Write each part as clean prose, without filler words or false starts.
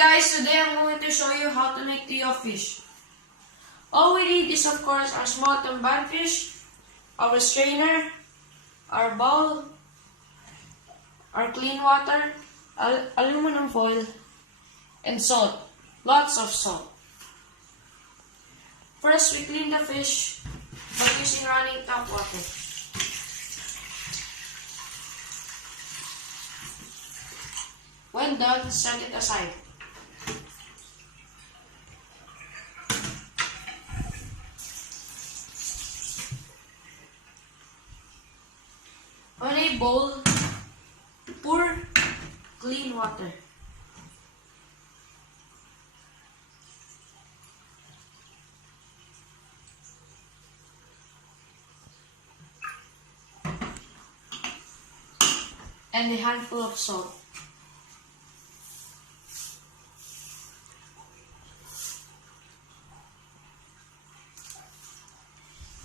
guys, today I'm going to show you how to make Tuyo Fish. All we need is of course our small tamban fish, our strainer, our bowl, our clean water, aluminum foil, and salt. Lots of salt. First, we clean the fish by using running tap water. When done, set it aside. On a bowl, pour clean water. And a handful of salt.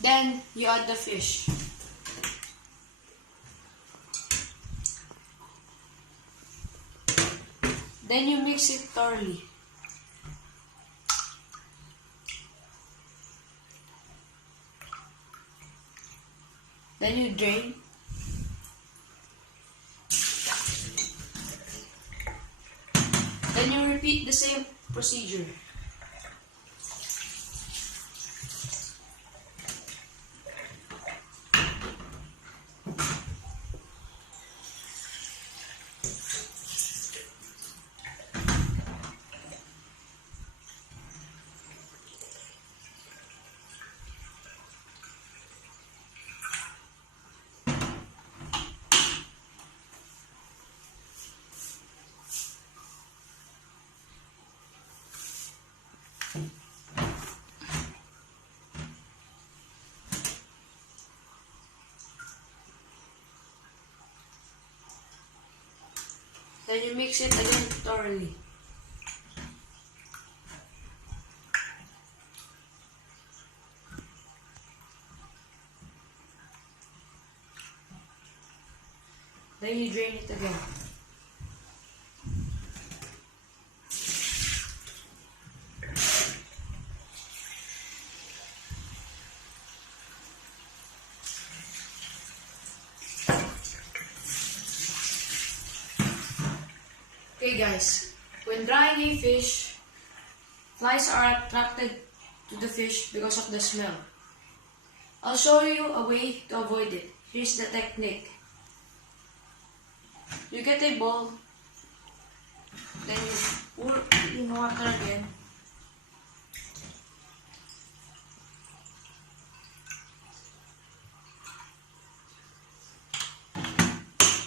Then you add the fish. Then you mix it thoroughly. Then you drain. Then you repeat the same procedure. Then you mix it again thoroughly. Then you drain it again. Okay guys, when drying a fish, flies are attracted to the fish because of the smell. I'll show you a way to avoid it. Here's the technique. You get a bowl, then you pour in water again.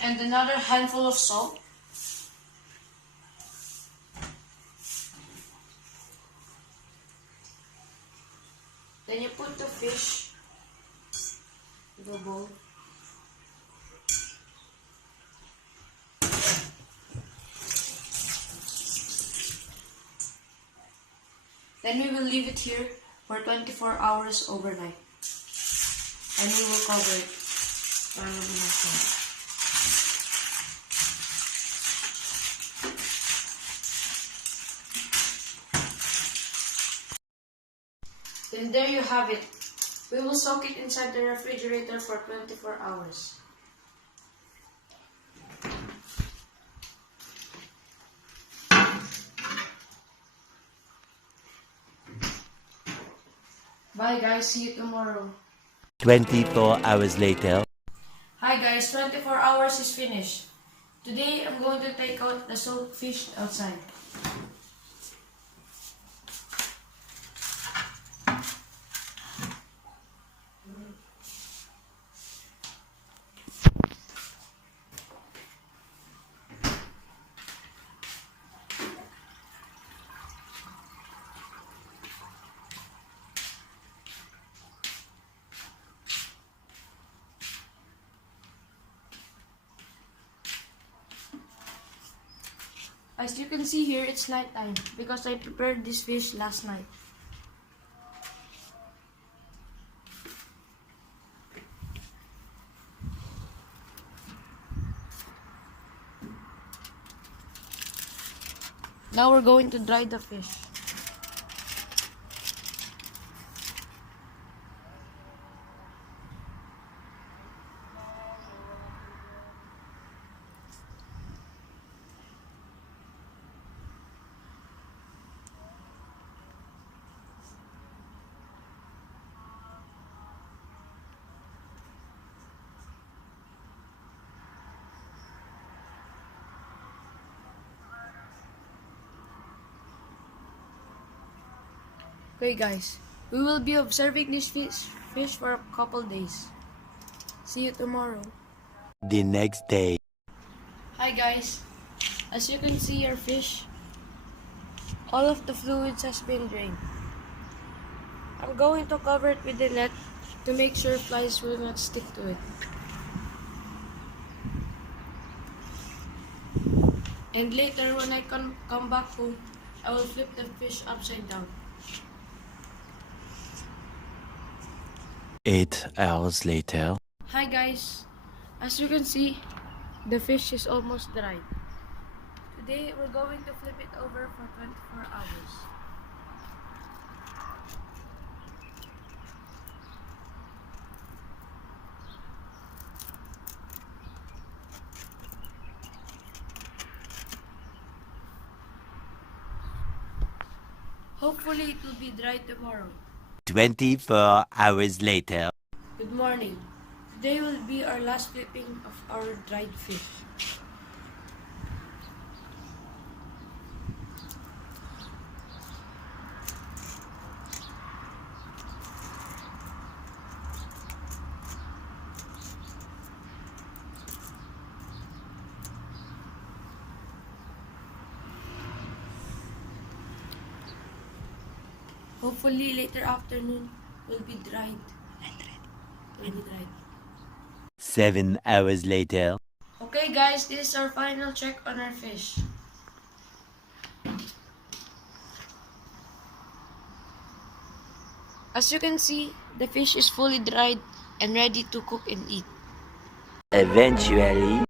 And another handful of salt. Then you put the fish in the bowl. Then we will leave it here for 24 hours overnight. And we will cover it para mabinasa. Then there you have it. We will soak it inside the refrigerator for 24 hours. Bye guys, see you tomorrow. 24 hours later. Hi guys, 24 hours is finished. Today I'm going to take out the soaked fish outside. As you can see here, it's night time because I prepared this fish last night. Now we're going to dry the fish. Okay guys, we will be observing this fish for a couple days. See you tomorrow. The next day. Hi guys, as you can see our fish, all of the fluids has been drained. I'm going to cover it with the net to make sure flies will not stick to it. And later when I come back home, I will flip the fish upside down. 8 hours later. Hi guys, as you can see, the fish is almost dried. Today we're going to flip it over for 24 hours. Hopefully it will be dry tomorrow. 24 hours later. Good morning. Today will be our last flipping of our dried fish. Hopefully later afternoon will be dried. Will be dried. 7 hours later. Okay guys, this is our final check on our fish. As you can see, the fish is fully dried and ready to cook and eat. Eventually.